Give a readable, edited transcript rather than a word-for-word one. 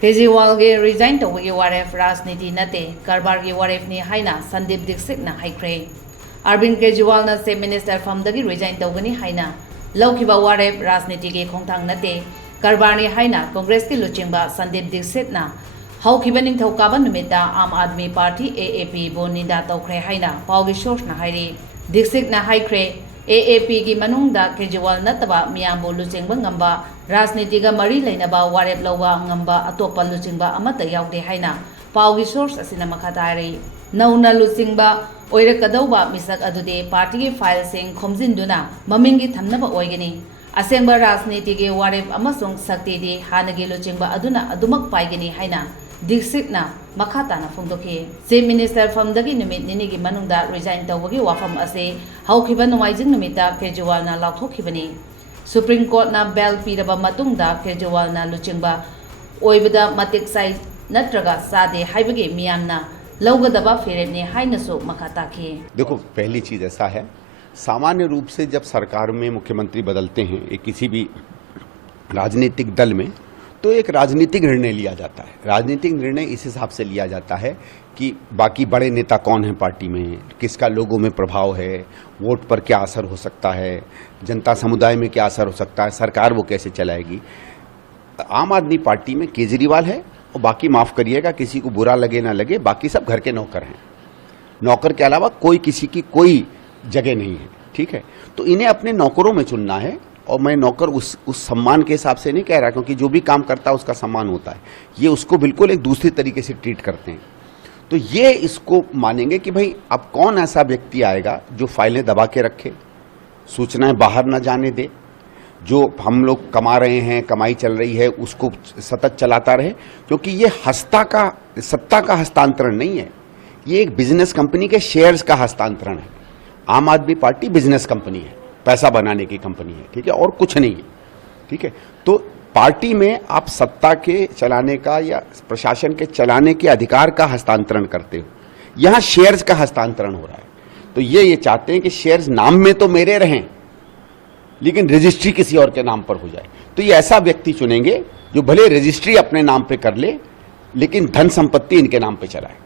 केजरीवाल के रिजाइन तौबगी वारेफ राजनीति नते कारबार की वारेफ ने हाइना संदीप दीक्षित ना हाइख्रे अरविंद केजरीवाल ना चीफ मिनिस्टर फमदगी रिजाइन तौगनी हाइना लौखिबा वारेफ राजनीति के खोंथांग नते कारबार ने हाइना कांग्रेस के लुचिंबा संदीप दीक्षित ना हौखिबा निंगथौकाबा नुमिता आम आदमी पार्टी AAP बो निंदा तौख्रे हाइना पाउगी सोर्स ना हाइरी दीक्षित ना हाइख्रे AAP की मनुंगदा केजरीवाल नतबा मियामबो लुचिंबा ngamba राजनीति का मरी लेनबा वारेप लौबा ngamba अतोपा लुचिंबा अमता यावदे हाइना पाउगी सोर्स असिना मखा तारी नौना लुचिंबा ओइरकदौबा मिसक अदुदे पार्टी की फाइल सिंग खोमजिनदुना ममिंगी थमनबा ओइगनी असेंबा राजनीति के वारेप अमसुंग शक्तिदे हानगी लुचिंबा अदुना अदुमक पाइगनी हाइना दीक्षितना मखाताना फोंदोखे चीफ मिनिस्टर फमदगी नुमित निनी की मनुंगदा रिजाइन तौबगी वाफम असे हौखिबा नुमाइजिंग नुमिता केजरीवाल ना लाउथोखिबनी सुप्रीम कोर्ट ना बेल पीरबा मतुंगदा केजरीवाल ना लुचिंबा ओइबदा मतिक साइ नत्रगा सादे हाइबगे मियामना लौगदबा फेरेबने हाइनसो मखाताखे। देखो, पहली चीज ऐसा है, सामान्य रूप से जब सरकार में मुख्यमंत्री बदलते हैं एक किसी भी राजनीतिक दल में, तो एक राजनीतिक निर्णय लिया जाता है। राजनीतिक निर्णय इस हिसाब से लिया जाता है कि बाकी बड़े नेता कौन है पार्टी में, किसका लोगों में प्रभाव है, वोट पर क्या असर हो सकता है, जनता समुदाय में क्या असर हो सकता है, सरकार वो कैसे चलाएगी। आम आदमी पार्टी में केजरीवाल है और बाकी माफ करिएगा, किसी को बुरा लगे ना लगे, बाकी सब घर के नौकर हैं। नौकर के अलावा कोई किसी की कोई जगह नहीं है, ठीक है। तो इन्हें अपने नौकरों में चुनना है और मैं नौकर उस सम्मान के हिसाब से नहीं कह रहा, क्योंकि जो भी काम करता है उसका सम्मान होता है। ये उसको बिल्कुल एक दूसरी तरीके से ट्रीट करते हैं। तो ये इसको मानेंगे कि भाई अब कौन ऐसा व्यक्ति आएगा जो फाइलें दबा के रखे, सूचनाएं बाहर ना जाने दे, जो हम लोग कमा रहे हैं, कमाई चल रही है उसको सतत चलाता रहे। क्योंकि ये सत्ता का हस्तांतरण नहीं है, ये एक बिजनेस कंपनी के शेयर्स का हस्तांतरण है। आम आदमी पार्टी बिजनेस कंपनी है, पैसा बनाने की कंपनी है, ठीक है, और कुछ नहीं है, ठीक है। तो पार्टी में आप सत्ता के चलाने का या प्रशासन के चलाने के अधिकार का हस्तांतरण करते हो, यहां शेयर्स का हस्तांतरण हो रहा है। तो ये चाहते हैं कि शेयर्स नाम में तो मेरे रहें लेकिन रजिस्ट्री किसी और के नाम पर हो जाए। तो ये ऐसा व्यक्ति चुनेंगे जो भले रजिस्ट्री अपने नाम पे कर ले लेकिन धन संपत्ति इनके नाम पे चलाए।